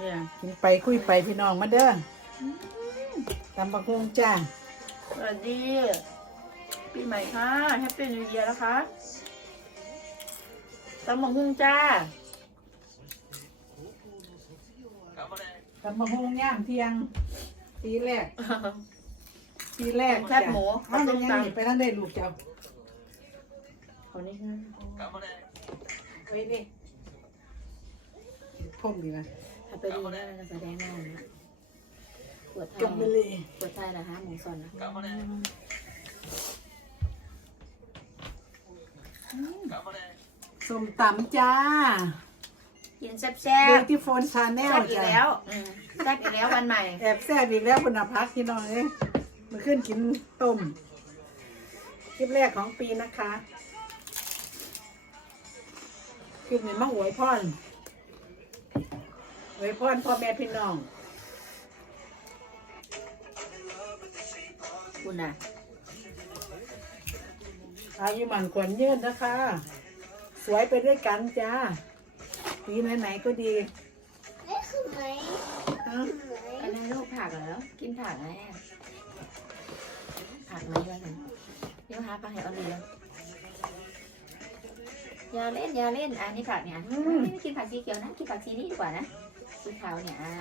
เนี่ยกินไปคุยไปพี่น้องมาเด้อตำบักฮงจ้าสวัสดีปีใหม่ค่ะแฮปปี้นิวเยียร์นะคะตำบักหุ่งจ้าตำบักฮงย่างเที่ยงปีแรกปีแรกแคบหมูอ้าวส้เป็นมยังตำไงไปนั่นได้ลูกเจ้าคนนี้ค่ะไปดิพ่มดีนะถ้า ไปดีได้จะแสดงหน้านะปวดจท้องบไปเลยปวดท้ายนะคะหมูสอนนะส้มตำจ้ากินแซ่เบบที่โฟนชาแนๆลแซ่บอีกจ้าแล้วอืมแซ่บอีกแล้ววันใหม่ แอบแซ่บอีกแล้วคุณพักพี่น้องเอ้ยมาขึ้นกินต้มคลิปแรกของปีนะคะคลิปนี้มาหวยพร หวยพรพ่อแม่พี่น้อง คุณน่ะอายุมันควรยืนนะคะ สวยไปด้วยกันจ้าปีไหนๆก็ดีฮะอะไรลูกผักเหรอ กินผักไหมผักไหมวะกันเดี๋ยวหาผักให้เอาดีแล้วอย่าเล่นอย่าเล่น อันนี้ผักเนี่ยไม่กินผักสีเขียวนะ กินผักสีนี้ดีกว่านะ สีขาวเนี่ยอ่า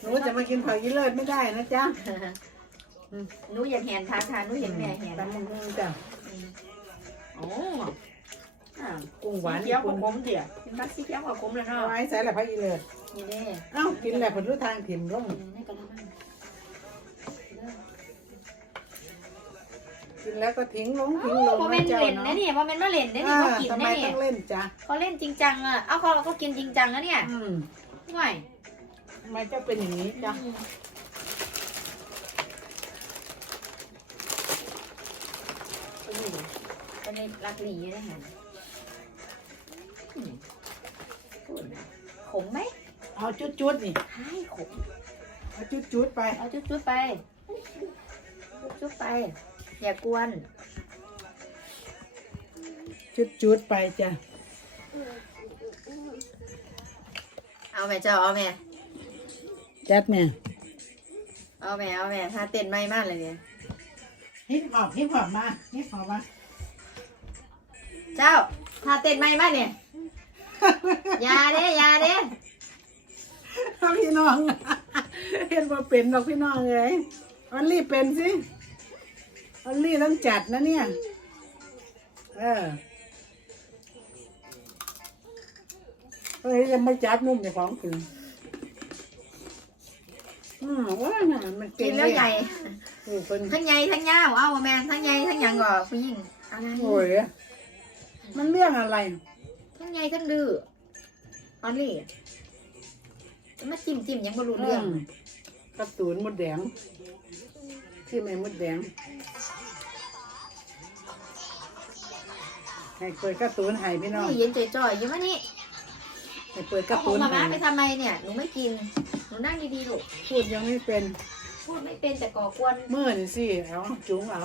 หนูจะมากินผักยี่เลิศไม่ได้นะจ๊ะหนูอยากเห็นผักค่ะหนูอยากแม่เห็นตำมึงฮึงจ้ะโอ้อ่ากุ้งหวานเคี้ยวคุกับณผมเดี๋ยวกินผักสีเขียวกับผมเลยเนาะเอาไว้ใส่ละผักยี่เลิศนี่เด้เอ้ากินแหละผลรู้ทางถิ่มลงนี่กระมังกินแล้วก็ทิ้งลงทิ้งลงโมเมนต์เจ้าเล่นเนาะนะเนี่ยโมเมนต์มาเล่นนะนี่อ่าเขากินทำไมนะต้เนี่อยงเล่นจ๊ะเขาเล่นจริงจังอะ เอาเขาเขากินจริงจังนะเนี่ยอืม ห่วยทำไมเจ้าเป็นอย่างนี้จ๊ะเป็นในรักหลีนะฮะขมไหมเอาจุดๆนี่ใช่ขม เอาจุดๆไปเอาจุ๊บๆไป จุ๊บๆไป อย่ากวน จุดๆไปจ้ะ เอาแม่เจ้าเอาแม่จัดแม่เอาแม่เอาแม่ถ้าเต้นไม่มากเลยเนี่ยฮิปฮอปฮิปฮอปมาฮิปฮอปมาเจ้าถ้าเต้นไม่มากเนี่ยอยาเด้อยาเด้พี่น้องเห็นว่าเป็นหรอกพี่น้องเลยออนลี่เป็นสิออนลี่ต้องจัดนะเนี่ย เออ เฮ้ยยังไม่จัดนุ่มในของถึงอืมว่าน่ะมันเก่กิงนแล้วใหญ่เออเป็นทั้งใหญ่ทั้งยาวเอาแม่ทั้งใหญ่ทั้งหยังก่อผู้หญิงอะไรโอ้ยมันเรื่องอะไรทั้งใหญ่ทั้งดื้อออลลี่จะมาจิ้มจิ้มยังไม่รู้เรื่องมการ์ตูนมดแดงที่ไหนมดแดงให้เปิดการ์ตูนให้พี่น้องนี่เย็นจ่อยๆอยู่มานี่ ให้เปิดเอาการ์ขตูองนมาม่าให้ไปทำไมเนี่ย หนูไม่กิน หนูนั่งดีๆลูก พูดยังไม่เป็น พูดไม่เป็นแต่ก่อกวน เมื่อนี่สิเอาจุ๋งเอา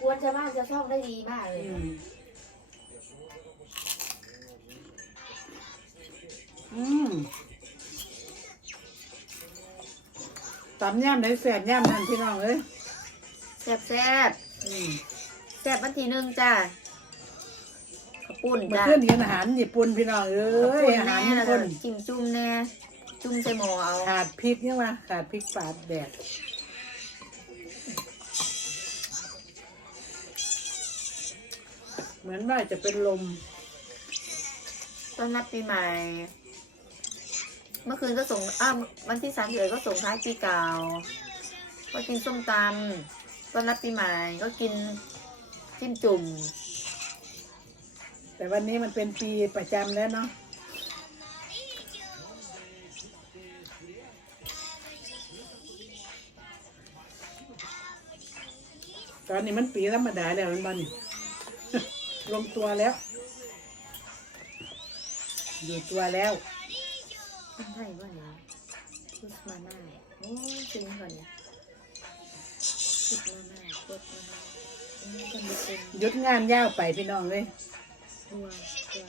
กวนชาวบ้านชาวช่องได้ดีมากเลย อืมอืมตำย่ำไหนแสบย่ำนั่นพี่น้องเอ้ยแซ่บแซ่บอืม แซ่บวันที่หนึ่งจ้าข้าว ปุ้นมาจ้าเพื่อนกินอาหารญี่ปุ่นพี่น้องเอ้ข้าวยปุ้นอาหารแน่ญี่แล้วปุ่นจิ้มจุ่มแน่จุ่มใส่หม้อเอาขาดพริกเนี่ยมาขาดพริกปาดแดดเหมือนว่าจะเป็นลมต้อนรับปีใหม่ เมื่อคืนก็ส่งอ้าววันที่สามเดือนก็ส่งท้ายปีเก่า ก็กินส้มตำต้อนรับปีใหม่ก็กินจิ้มจุ่ม แต่วันนี้มันเป็นปีประจำแล้วเนาะตอนนี้มันปีธรรมดาแล้วมันบ้านี่ลงตัวแล้ว อยู่ตัวแล้วคนไทยว่าไงพุทมาม่าโอ้ยจริงก่อนเนี่ยพุทมาม่าพุทมาม่าอันนี้ก็มีเป็นหยุดงานยาวไปพี่น้องเลย ตัวตัว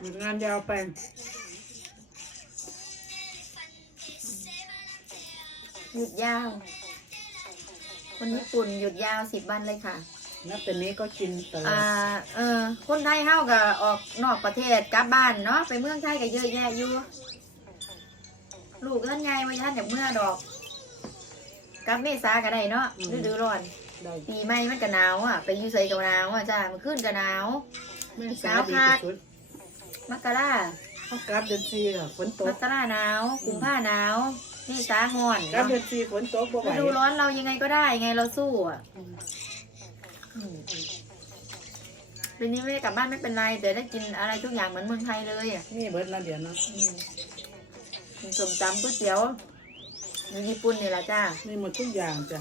หยุดงานยาวไปหยุดยาว คนญี่ปุ่นหยุดยาวสิบวันเลยค่ะนับแต่นี้ก็กินตลออ่าเออ คนไทยเฮาก็ออกนอกประเทศกลับบ้านเนาะไปเมืองไทยก็เยอะแยะอยู่ ลูกท่านไงว่าท่านจากเมื่อดอก กลับเมษาก็ได้เนาะฤดูร้อน ได้ปีใหม่มันก็หนาวอะ ไปอยู่ใส่ก็หนาวอะจ้ามันขึ้นก็หนาว แม่สาวดีที่สุดมกราเขากลับเดือนสี่อะฝนตมกกราหนาวกุมภาหนาวเมษาฮ้อนกลับเนาะเดือนสี่ฝนตกบ่ไหวฤดูร้อนเรายังไงก็ได้ไงเราสู้อะอืมอืมปีนี้ไม่ได้กลับบ้านไม่เป็นไรแต่ได้กินอะไรทุกอย่างเหมือนเมืองไทยเลยอะนี่เบิดละเดี๋ยวเนาะอืมกินส้มตำก๋วยเตี๋ยว อยู่ญี่ปุ่นนี่แหละจ้านี่หมดทุกอย่างจ้ะ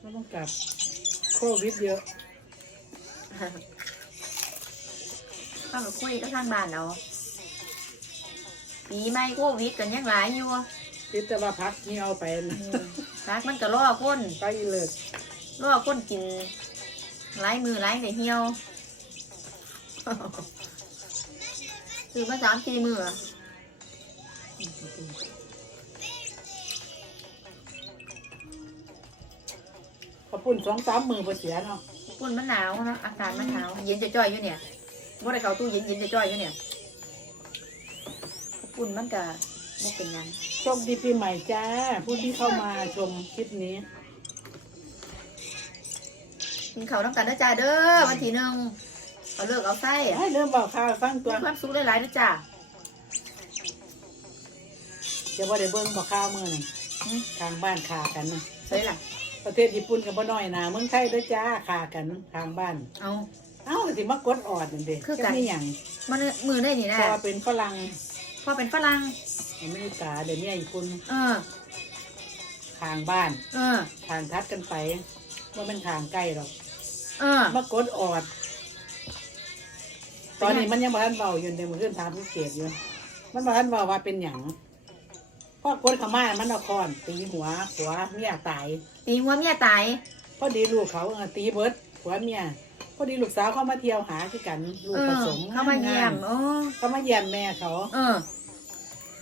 ไม่ต้องกลับโควิดเยอะ ข้าวกับคุยก็ทางบ้านเอาปีใหม่โควิดกันยังหลายอยู่คิดแต่ว่าพักนี่เอาไปนะอืมทักมันก็ล่อคนไปเลิศล่อคนกินหลายมือหลายแต่เหี่ยวคือมาสามสี่มือ ขอบคุณสองสามมือพอเสียเนาะญี่ปุ่นมันหนาวเนาะอากาศมันหนาวเย็นจะจ่อยอยู่เนี่ยว่าได้เขาตู้เย็นเย็นจะจ่อยอยู่เนี่ยญี่ปุ่นมันก็บ่เป็นหยังโชคดีปีใหม่จ้า ผู้ที่เข้ามาชมคลิปนี้ กินข้าวน้ำกันนะจ้าเด้อวันที่หนึ่งเอาเลิกเอาไส้ให้เริ่มบอกข่าวให้ฟังตัวมีความสุขหลายๆนะจ้าจะว่าได้เบิ้งบอกข่าวมือหนึ่งอืมทางบ้านขากันนะเฮ้ยล่ะ ประเทศญี่ปุ่นกับบ่น้อยหนาเมืองไทยด้วยจ้าขากันทางบ้าน เอา เอ้าสิมากดออดนั่นเด็กคือกัน ไม่หยังมันมือได้นี่เพนะราะว่าเป็นฝรั่งพอเป็นฝรั่งอเมริกาเดี๋ยวนี้ญี่ปุ่นเออ ทางบ้าน เออ ทางทัดกันไปว่าเป็นทางใกล้หรอกเออ มากดออด ตอนนี้มันยังบ่ทันเบาอยู่ในมือเรื่องถามผู้เกตอยู่ มันบ่ทันเบาว่าเป็นหยัง พ่อกดเขามามันเอาคอน ตีหัวหัวเมียตาย ตีหัวเมียตายพอดีลูกเขาเออตีเบิดหัวเมียพอดีลูกสาวเขามาเที่ยวหาคือกันลูกเอผอสมเข้ามาเยี่ยมงโอ้เขามาเยี่ยมแม่เขา เออ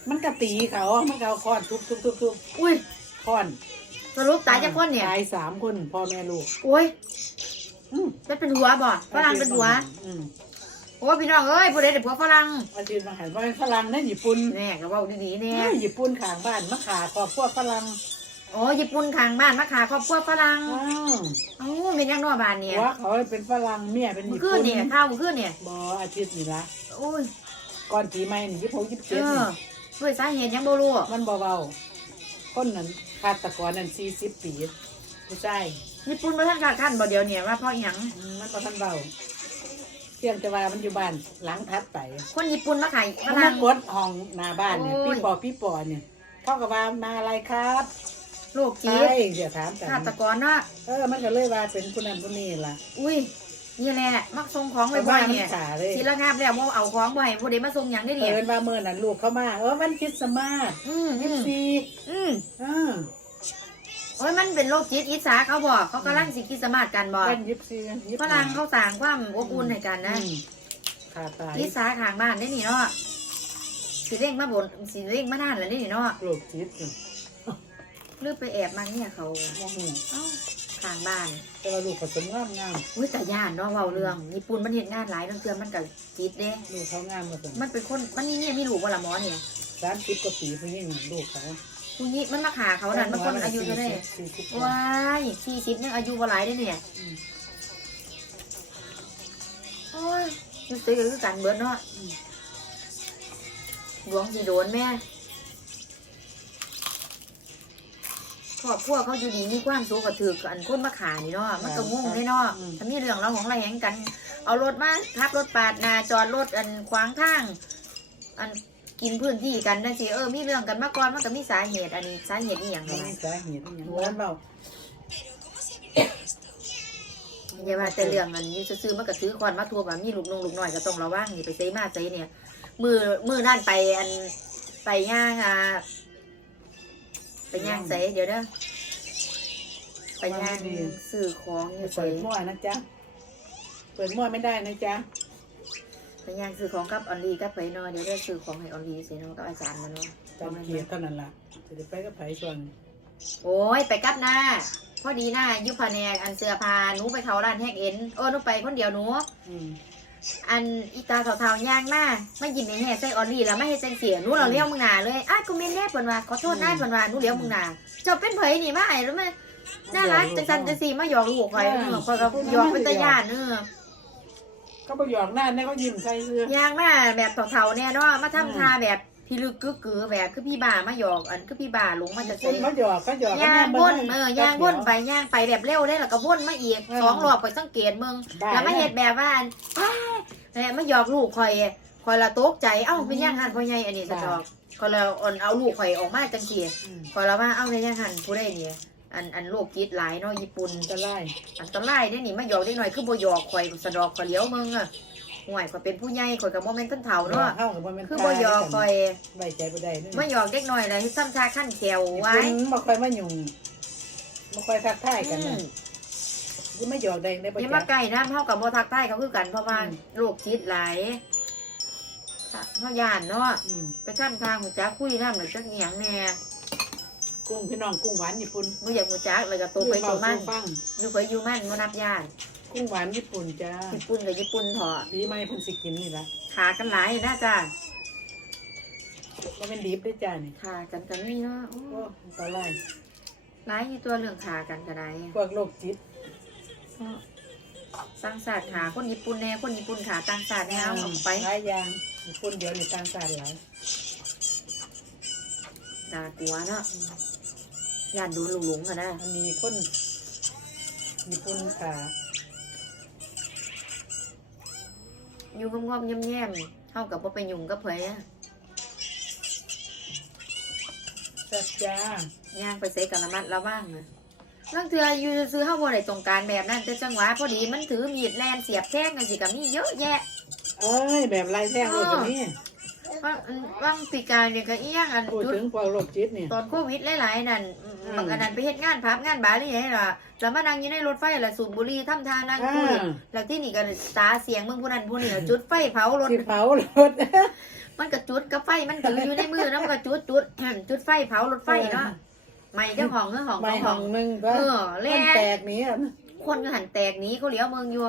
มันก็ตีเขา มันก็เอาค้อนทุบทุบทุบทุบอุ้ยค้อนสรุปตายจากคนเนี่ยตายสามคนพ่อแม่ลูกโอ้ยอืมจะเป็นหัวบ่ฝรั่งเป็นหัว อืม โอ้ยพี่น้องเอ้ยผู้ใดเด็กผัวฝรั่งอาชีพมาหันว่าเป็นฝรั่งนั่นญี่ปุ่นแน่ก็เว่าดีๆแน่เอ้ยญี่ปุ่นข้างบ้านมาขาครอบครัวฝรั่งโอ้ญี่ปุ่นข้างบ้านมาขาครอบครัวฝรั่งว้าวเอ้าเป็นยังนอบ้านเนี่ยหัวเขาเป็นฝรั่งเมียเป็นมือญี่ขึ้ปุ่นนเนี่ยข้าวมือขึ้นเนี่ยบออาทิตย์นี่ละโอ้ยก่อนปีใหม่นี่ยี่สิบหกยี่สิบเอเจ็ดอนี่ด้วยสาเหตุหยังบ่รู้มันเบาๆคนนั้นฆาตกรนั่นสี่สิบปีผู้ชายญี่ปุ่นมาท่านขาดขั้นบ่เดียวเนี่ยว่าเพราะหยังอืมมันบ่ทันเบา เพียงแต่ว่ามันอยู่บ้านหลังทัดไปคนญี่ปุ่นมาขายฝมันรั่มาง กดห้องหน้าบ้านเนี่ยโอ้ย พี่ปอพี่ปอเนี่ยเขากับว่ามาอะไรครับโรคจีใช่ดเดี๋ยวถามกันฆาตกรเนาะเออมันก็เลยว่าเป็นผู้นั้นผู้นี้ล่ะ อุ้ยนี่แหละมักส่งของแต่บ่ว่าอยๆมันเนี่ยขาเลย ทีละงาบแล้วบ่เอาของบ่ให้ผู้ใดมาส่งหยังได้เนี่ยเอินว่าเมื่อนั้นลูกเขามาเออวันคริดสต์มาสอืมอืยี่มสี่อืมอ่า โอ้ยมันเป็นโรคจิตอิสาเขาบอกเขากำลังสิคิดสมาธิกันบอกวันยี่สี่ยี่ฝรั่งเขาสั่งความอบอุ่นให้กันนะอืมขาตายอิสาทางบ้านได้นี่เนาะสิเร่งมาบนสิเร่งมานานแล้วได้นี่เนาะโรคจิตนี่หรือไปแอบมาเนี่ยเขาโมโหเอ้าทางบ้านแต่ว่าลูกผสมงามงามอุ้ยแต่ย่านเนาะเว้าเรื่องญี่ปุ่นมันเฮ็ดงานหลายเรื่องเทื่อมันก็จิตเด้ลูกเขางามมาสันมันเป็นคนมันนี่เนี่ยมีลูกบ่ล่ะหมอเนี่ยสามสิบกว่าปีเพิ่งยิ่งลูกเขา ผู้นี้มันมาขาเขานั่นมันคนอายุเท่าไหร่สี่สิบกว่าว้ายสี่สิบยังอายุบ่หลายได้เนี่ยอืมโอ้ยมันซื้อก็คือกันเบิดเนาะอืมหลวงสิโดนแม่ครอบครัวเขาอยู่ดีมีความสุขก็ถืออันคนมาขานี่เนาะมันก็งงเลยเนาะถ้ามีเรื่องเราของเราแหงกัน เอารถมาขับรถปาดหน้าจอดรถอันขวางทาง อัน กินพื้นที่กันนั่นสิเออมีเรื่องกันมาก่อนมันก็มีสาเหตุอันนี้สาเหตุอีหยังไม่ไงมีสาเหตุอหย่างนั้นเปล่าอย่าว่าแต่เรื่องอันนี้ซื้อๆมันก็ซื้อคอนมาทัวแบบมีลูกนงลูกน้อยก็ต้องระวังนี่ไปเซมาเซเนี่ย มือมือนั่นไปอันไปย่างอ่าไปย่างเซเดี๋ยวเด้อไปย่างซื้อของอยู่เซเปิดมั่วนะจ๊ะ เปิดมั่วไม่ได้นะจ๊ะ ไปย่างซื้อของกับออนลีกับไปเนาะเดี๋ยวได้ซื้อของให้ออนลีสิเนาะกับอาจารย์มาเนาะจำเกียรติเท่านั้นล่ะจะได้ไปกับไผส่วนโอ้ยไปกับหน้าพอดีหน้ายุพแนกอันเสื้อผ้าหนูไปเขาร้านแฮกเอ็นเออหนูไปคนเดียวหนูอืมอันอีตาเทาๆย่างหน้าไม่ยินในแห่ใส่ออลลี่แล้วไม่ให้เซนเสียหนูเราเลี้ยวมึงหนาเลยอ้าวกูเมนแน่เปิ่นว่าขอโทษนะเปิ่นว่าหนูเลี้ยวมึงหนาเจ้าเป็นเผยนี่มาไอ้รู้ไหมน่ารักจังสันจังสีมาหยอกลูกใครเออคอยกับหยอกเป็นตาญาติเนอะ ก็ไปหยอกหน้าเนี่ยเขายิ้มใส่เสื้อย่างหน้าแบบเทาๆเนี่ยเนาะมาทำท่าแบบพี่ลึกกึกกือแบบคือพี่บ่ามาหยอกอันคือพี่บ่าลงมาจะคใส่นเขาหยอกเขาหยอกย่างวนเออย่างวนไปย่างไปแบบเร็วได้แล้วก็วนมาอีกสองรอบไปสังเกตมึงแล้วมาเห็ดแบบว่าอันอ้ายเนี่ยมาหยอกลูกคอยคอยละตกใจเอ้าเป็นย่างหันพ่อใหญ่อันนี้สะดอกคอยละอ่อนเอาลูกคอยออกมาจังสีอืมคอยละว่าเอ้าในย่างหันผู้ใดเนี่ย อันอันโลกจิตหลายเนาะญี่ปุ่นจะไล่อันตรายได้นี่มาหยอกได้หน่อยคือบ่หยอกคอยสะดอกคอยเลี้ยวมึงอะห่วยคอยเป็นผู้ใหญ่คอยกับโมเมนต์ต้นเถาเนาะเข้ากับบ่แม่นคือบ่หยอกคอยไว้ใจบ่ได้นี่มาหยอกเด็กหน่อยเลยที่ซ้ำชาขั้นแขวไว้เพิ่นบ่ค่อยมายุ่งบ่ค่อยทักทายกันอืนะมยิ่งไม่หยอกได้ได้บ่อยังจัมากไก่น้ำเท่ากับโบทักใต้เขาคือกันเพราะว่าอืมโรคจิตหลายเขาย่านเนาะอืมไปข้ามทางหัวจักคุยน้ำหรือจักเหียงแน่ กุ้งพี่น้องกุ้งหวานญี่ปุ่นไม่อยากหัวจักเลยกับตัวไปตัวมันเว้าสู่ฟังอยู่ไปอยู่มันมานับญาติกุ้งหวานญี่ปุ่นจ้าญี่ปุ่นกับญี่ปุ่นเถอะดีไหมเพิ่นสิกินนี่ล่ะขากันหลายน่าจะบ่แม่นดิบได้จ้านี่ขากันกันนี่เนาะโอ้โอ้ตาไล่หลายอยู่ตัวเรื่องขากันกันไดพวกโรคจิตตั้งศาสตร์ขาคนญี่ปุ่นแน่คนญี่ปุ่นขาตั้งศาสตร์แน่เอาออกไปหลายอย่างญี่ปุ่นเดี๋ยวนี้ต่างชาติหลายน่ากลัวเนาะ ญาติโดนหลงๆอะนะอันนี้คนญี่ปุ่นค่ะอยู่งอมๆแย้มๆเท่ากับว่าไปยุ่งกับเผยอะแซ่บจ้าย่างไปเซกันละมัดระว่างนะลังเทืออยู่ซื้อข้าวบนในตรงกรารแบบนั้นแต่จังหวะพอดีมันถือมีดแลนเสียบแท่งกันสิกับมีเยอะแยะ เอ้ยแบบลายแท่งโรคแบบนี้ ว่างว่างปีกายเนี่ยก็เอี้ยงอันพูดจุดถึงพวกโรคจิตนี่ตอนโควิดหลายๆนั่นอืมบางอันนั้นไปเฮ็ดงานพับงานบาร์นี่ไงล่ะแล้วมานั่งอยู่ในรถไฟแล้วสูบบุหรี่ทำทานั่งคุยอ่าแล้วที่นี่ก็ตาเสียงมึงผู้นั้นผู้นี้แล้วจุดไฟเผารถที่เผารถ มันก็จุดกับไฟมันถืออยู่ในมือแล้วมันก็จุดจุดจุดไฟเผารถไฟเนาะไม่เจ้าของเจ้าของใบเจ้าขห้อองงหนึงก็เออแล่มันแตกหนี้คนก็หันแตกหนีเขาเหลียวเมืองอยู่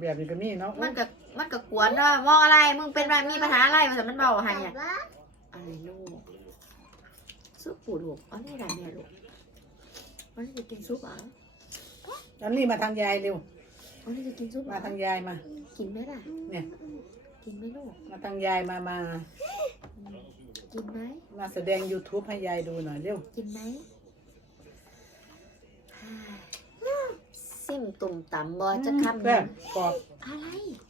แบบนี้ก็มีเนาะมันก็ มันก็กวนว่ามองอะไร มึงเป็นแบบมีปัญหาอะไรมาสมันเบาให้อะอะไรลูกซุปปูลูกอันนี้อะไรเนี่ยลูกอันนี้จะกินซุปอะอันนี้มาทางยายเร็วอันนี้จะกินซุปมาอะทางยายมา กินไหมล่ะเนี่ย กินไหมลูกมาทางยายมามา กินไหมมาแสดง YouTube ให้ยายดูหน่อยเร็วกินไหมซิมตุ่มต่ำบอจะคำหแซ่นึ่บงกรอบอะไรโ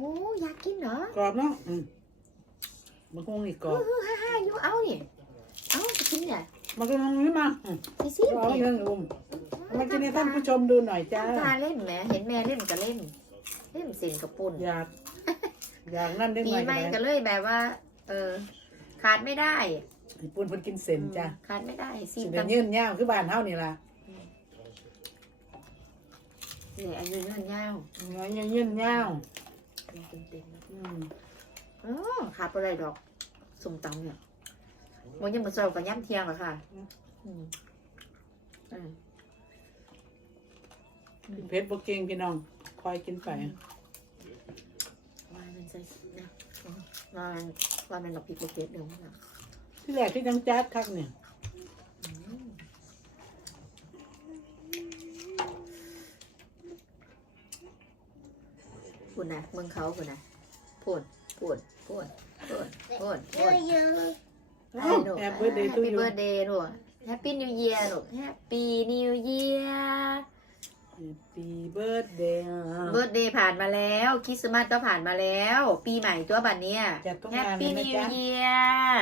อ้อยากกินเหรอกรอบเนาะอืมมันคงอีกกรอบเออฮ่าฮ่าอยู่เอานี่เอาจะกินเนี่ยมันก็ทำนี้มาอืมไปสิเอาอีกเรื่องอุ้มเอามากินให้ท่านผู้ชมดูหน่อยจ้าทาเล่นแหมเห็นแม่เล่นก็เล่น เล่นเสินกับปุ่นอยากอยากนั่นได้ปีไหมใหม่กัก็นเลยแบบว่า เออ ขาดไม่ได้ญี่ปุ่นเพิ่นกินเส้นจ้าขาดไม่ได้สิสิตัเดี๋ยวยืนยาวคือบ้านเฮานี่ล่ะเนี่ยอายุยืนยาวน้อยยืนยาว เต็มเต็มๆนะอืมอ๋อขาดไปเลยดอกสมตังเนี่ยวันยังมาเจอกับย่ำเที่ยงเหรอค่ะ อืมอืมกินเพชรบ่เก่งพี่น้อง คอยกินไปวายมันใส่นะวายมันวายมันดอกพริกโลเกตเดี๋ยวนะที่แรกที่จังจัดคักเนี่ย พูดนะมึงเขาพูดนะพูดพูดพูดพูดพูดพูดเอ้าแฮปปี้เดย์ทู Happy ยู birthday ลูก Happy New Year ลูก Happy New Year แฮปปี้เบิร์ดเดย์ Birthday ผ่านมาแล้วคริสต์มาสก็ผ่านมาแล้ว ปีใหม่ตัวบัดเนี้ยจัดทุกงานเล Happy ยนะ New จ๊ะ Year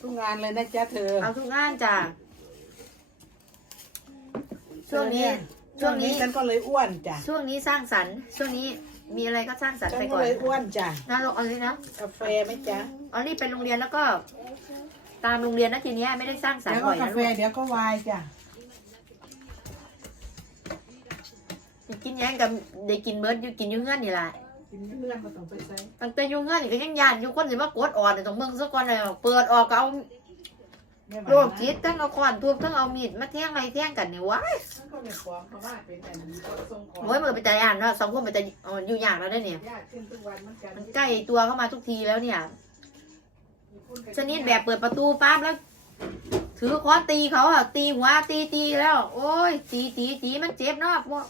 ทุกงานเลยนะจ๊ะเธอเอาทุกงานจ้ะช่วงนี้ ช่วงนี้ช่วงนี้ฉันก็เลยอ้วนจ้ะช่วงนี้สร้างสรรค์ ช่วงนี้มีอะไรก็สร้างสรรค์ฉันไปก็ก่อนเลยอ้วนจ้ะนะลูกเอาเลยนะกาแฟไหมจ๊ะเอารีบไปโรงเรียนแล้วก็ ตามโรงเรียนนะทีเนี้ยไม่ได้สร้างสรรแล้ค์วก็บ่อยกานะแฟลูกเดี๋ยวก็วายจ้ะกินหยังกับได้กินเบิร์ดอยู่กินอยู่เงื่อนนี่แหละกินเลื่อนมาต้องไปใส่ตั้งแต่อยู่เงื่อนนี่ก็ยังยานอยู่คนสิมากดอ่อนนี่ต้องเบิ่งซะก่อนเลยเปิดออกก็เอาแม่หวาน โรคจิตทั้งเอาค้อนทุบทั้งเอามีดมาแทงไรแทงกันนี่วะมันก็ไม่ฟ้องเพราะว่าเป็นแต่นี้ก็ส่งของโอ้ยมือไปใจอ่านเนาะสองคนไปใจอ่อนอยู่อย่างแล้วได้อเนี่ยยากขึ้นทุกวันมันกันมันใกล้ตัวเข้ามาทุกทีแล้วเนี่ยชนิดแบบเปิดประตูปั๊บแล้ว ถือค้อนตีเขาอะตีหัวตีตีแล้ว โอ้ยตีตีตีมันเจ็บเนาะพวก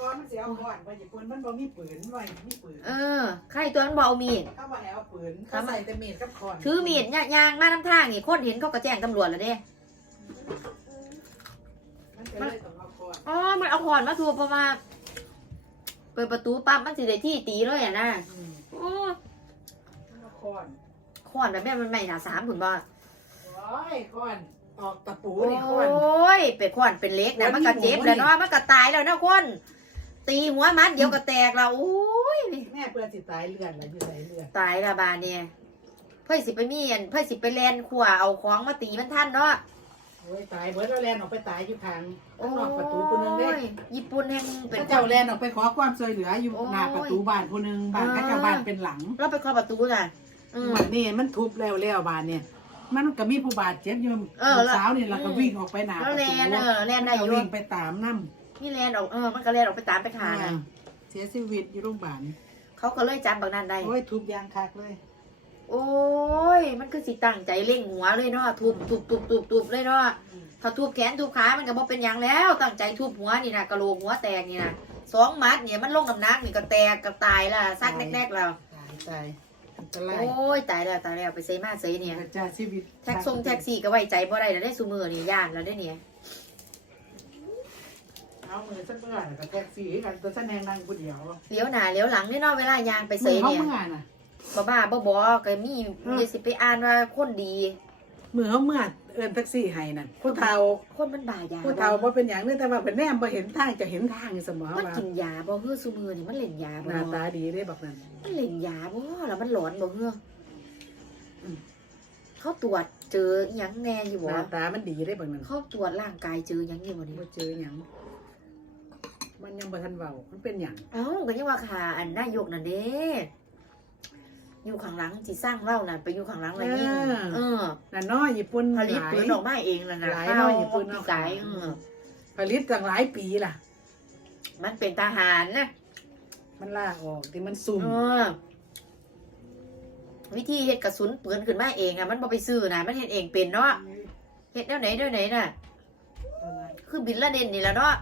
ก้อนมันเสียเอาก่อนว่าญี่ปุ่นมันบ่มีปืนไว้มีปืนเออใครตัวมันบเอกมีด เข้ามาแเอาปืนเขาใส่แต่มีดกับคอนถือมีดยยางมาน้ำทางนี่คนเห็นเขาก็แจ้งตำรวจแล้วเด้ มันก็เลยต้องเอาคอนอ๋อ มันเอาขอนมาถูกเพราะว่าเปิดประตูปั๊บมันสิได้ที่ตีเลยอะนะอืมโอ้เอาคอนขอนแบบแม่มันใหม่หนาสามถุนบ่โอ้ยคอนตอกตะปูโอ้นี่คอนยเป็นขอนเป็นเล็กนะโอ้ยมันก็เจ็บนี่แล้วหมูนี่เนาะมันก็ตายแล้วนะคน ตีหัวมันเดี๋ยวก็แตกแล้วโอ้ยแม่เพื่อนสิตายเลือดแล้วอยู่ใส่เลือดตายและบาดเนี่ยเพื่อสิไปมีอันเพื่อสิไปแลนขวาเอาของมาตีมันท่านเนาะโอ้ยตายเบิดแล้วแลนออกไปตายอยู่ทางโอ้ข้างนอกประตูผู้หนึงเด้ยญี่ปุ่นแห่งเป็เป็นนเจ้าแลนออกไปขอความช่วยเหลืออยู่โอ้ย หน้าประตูบ้านผู้หนึงบ้านอ่าก็เจ้าบ้านเป็นหลังเราไปเคาะประตูน่ะอืมวันนี้มันทุบแล้วแล้วบ้านเนี่ย มันก็มีผู้บาดเจ็บอยู่เออลูกแล้วสาวนี่แล้วก็อืม วิ่งออกไปหน้าปแล้วระแลตูนเออแลนได้มันอก็ยู่วิ่งไปตามน้ นี่แลนออกเออมันก็แลนออกไปตามไปำทางน่ะเสียชีวิตอยู่โรงพยาบาลเขาก็เลยจับบางนั้นได้โอ้ยทุบยางคักเลย โอ้ย มันคือสิตั้งใจเล่งหัวเลยเนาะทุบทุบทุบทุบทุบเลยเนาะถ้าทุบแขนทุบขา มันก็บ่เป็นหยังแล้ว ตั้งใจทุบหัวนี่นะกระโหลกหัวแตกนี่นะสองมัดเนี่ยมันลงน้ำหนักนี่ก็แตกก็ตายละซักแรกๆแล้ว ตายตายอันตรายโอ้ยตายแล้วตายแล้วไปเซมาเซเนี่ยกระจายชีวิตแท็กซงแท็กซี่ก็ไว้ใจบ่ได้แล้วได้ซูมือนี่ย่านแล้วได้เนี่ย เอามือสักเมื่อกับแท็กซี่กันตัวฉันแนงนั่งผู้เดียวเลี้ยวหน้าเลี้ยวหลังนี่เนาะเวลายางไปเซมือเขาเนี่ยเมื่อน่ะ บ้าบ้าๆบอๆก็มีมีสิไปอ่านว่าคนดี มือเขาเมื่อเอินแท็กซี่ให้น่ะผู้เฒ่าคนมันบ้ายาผู้เฒ่าบ่เป็นอย่างนี้แต่ว่าเป็นแนมบ่เห็นทางจะเห็นทางเสมอมันว่ากินยาบ่เฮือซูมือนี่มันเล่นยาหบ่น้าเนาะตาดีได้บอกนั้น มันเล่นยาบ่แล้วมันหลอนบ่เฮืออืม เขาตรวจเจออิหยังแน่อยู่หบ่น้าตามันดีได้บอกนั้นเขาตรวจร่างกายเจออิหยังอยู่บ่นี่บ่เจอหยัง มันยังบ่ทันเว้ามันเป็นหยังเอ้าก็ยังว่าค่ะอันนายกนั่นเด้อยู่ข้างหลังสิสร้างเล่านั่นไปอยู่ข้างหลังแล้วยิงเออน่ะน้อยญี่ปุ่นผลิตหลายปืนออกมาเองนั่นน่ะหลายเนาะญี่ปุ่นปีเนาะกายเออผลิตตั้งหลายปีล่ะ มันเป็นทหารนะมันล่าออกที่มันซุ่มเออวิธีเฮ็ดกระสุนปืนขึ้นมาเองอะมันบ่ไปซื้อนะมันเฮ็ดเองเป็นเนาะเฮ็ดแนวไหนแนวไหนน่ะคือบินละเด่นนี่แหละเนาะ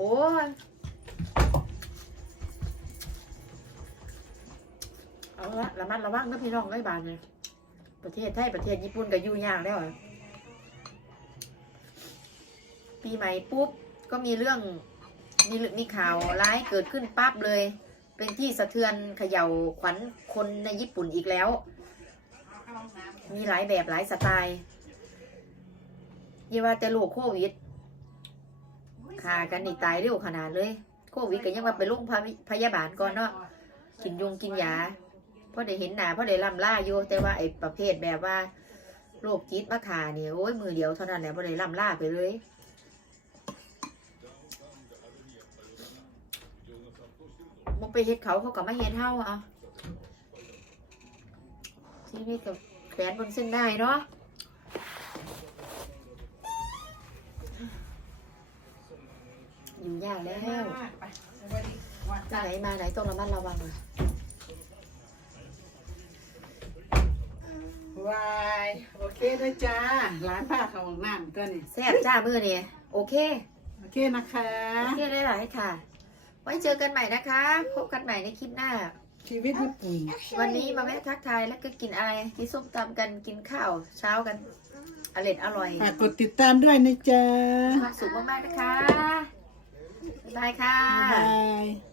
โอ้ยเอาละระมัดระวังนะพี่น้องไว้บานเลยประเทศไทยประเทศญี่ปุ่นก็อยู่ยากแล้วอะปีใหม่ปุ๊บ ก็มีเรื่องมีมีข่าวร้ายเกิดขึ้นปั๊บเลย เป็นที่สะเทือนเขย่าขวัญคนในญี่ปุ่นอีกแล้ว มีหลายแบบหลายสไตล์เยาว่าแต่โรคโควิด ขากันนี่ตายเร็วขนาดเลย โควิดก็ยังว่าไปโรงพยาบาลก่อนเนาะกินยุงกินยาเพราะได้เห็นหนาเพราะได้ล่ำล่าอยู่แต่ว่าไอ้ประเภทแบบว่าโรคจิตมาขาเนี่ยโอ้ยมือเดียวเท่านั้นแหละเพราะได้ล่ำล่าไปเลยมันไปเฮ็ดเขาเขาก็มาเฮ็ดเฮาเอาชีวิตกับแขวนบนเส้นได้เนาะ ยู่ยากแล้วไปสวัสดีว่าจะไหนมาไหนต้องระมัดระวังวายโอเคนะจ้าร้านผ้าเขาห้องน้ำตัวนี้แซ่บจ้ามือเนี่ยโอเค โอเคนะคะ โอเคได้หลายค่ะ ไว้เจอกันใหม่นะคะ พบกันใหม่ในคลิปหน้า ชีวิตญี่ปุ่นวันนี้มาแวะทักทายแล้วก็กินอะไรกินส้มตำกันกินข้าวเช้ากันอร่อยอร่อยกดติดตามด้วยนะจ๊ะมีความสุขมากๆนะคะ บ๊ายบายค่ะ บ๊ายบาย